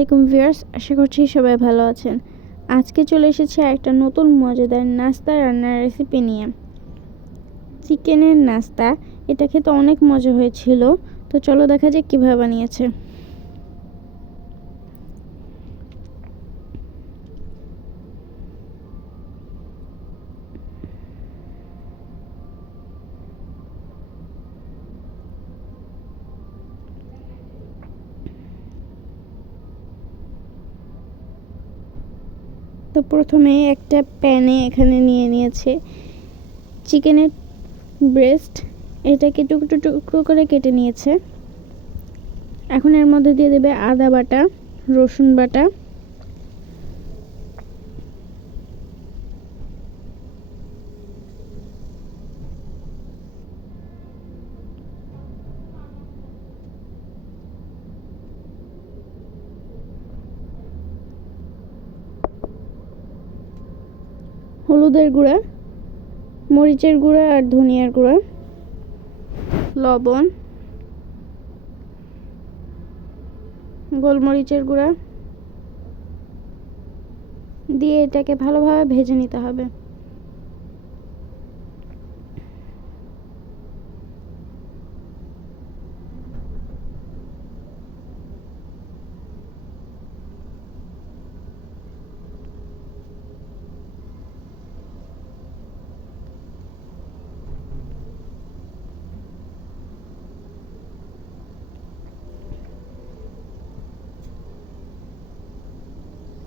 আলাইকুম ভিউয়ার্স, আশা করছি সবাই ভালো আছেন। আজকে চলে এসেছে একটা নতুন মজাদার নাস্তা রান্নার রেসিপি নিয়ে। চিকেনের নাস্তা, এটা খেতে অনেক মজা হয়েছিল। তো চলো দেখা যাক কীভাবে বানিয়েছে। তো প্রথমে একটা প্যানে এখানে নিয়ে নিয়েছে চিকেনের ব্রেস্ট, এটাকে টুকরো টুকরো করে কেটে নিয়েছে। এখন এর মধ্যে দিয়ে দেবে আদা বাটা, রসুন বাটা, হলুদের গুঁড়া, মরিচের গুঁড়া আর ধনিয়ার গুঁড়া, লবণ, গোলমরিচের গুঁড়া দিয়ে এটাকে ভালোভাবে ভেজে নিতে হবে।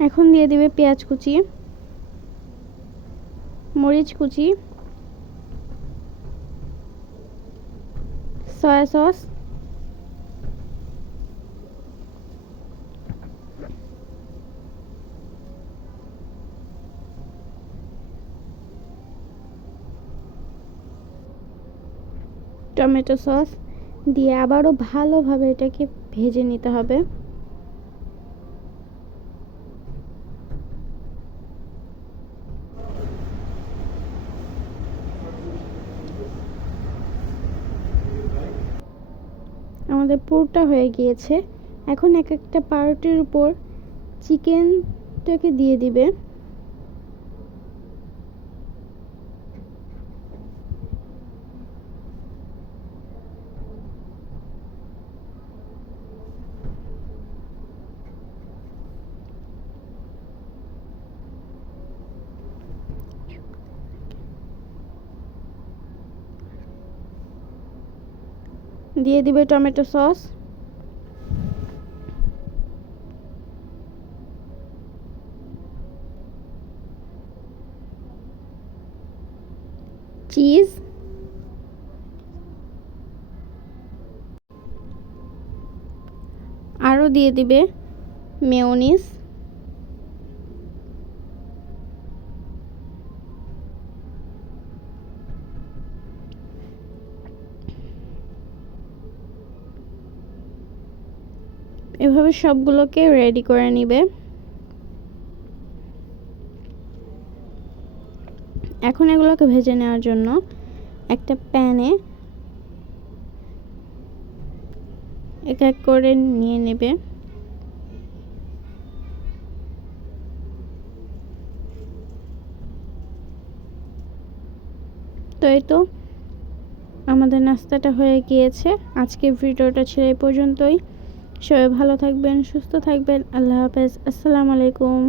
এখন দিয়ে দিবে পেঁয়াজ কুচি, মরিচ কুচি, সয়া সস, টমেটো সস দিয়ে আবারও ভালোভাবে এটাকে ভেজে নিতে হবে। আমাদের পুরটা হয়ে গিয়েছে। এখন এক একটা পাউরুটির উপর চিকেনটাকে দিয়ে দিবে। দিয়ে দিবে টমেটো সস, চিজ, আরও দিয়ে দিবে মেয়োনিজ, এভাবে সবগুলোকে রেডি করে নিবে। এখন এগুলোকে ভেজে নেওয়ার জন্য একটা প্যানে এক এক করে নিয়ে নেবে। তো এই তো আমাদের নাস্তাটা হয়ে গিয়েছে। আজকে ভিডিওটা ছিল এই পর্যন্তই। সবাই ভালো থাকবেন, সুস্থ থাকবেন। আল্লাহ হাফেজ, আসসালামু আলাইকুম।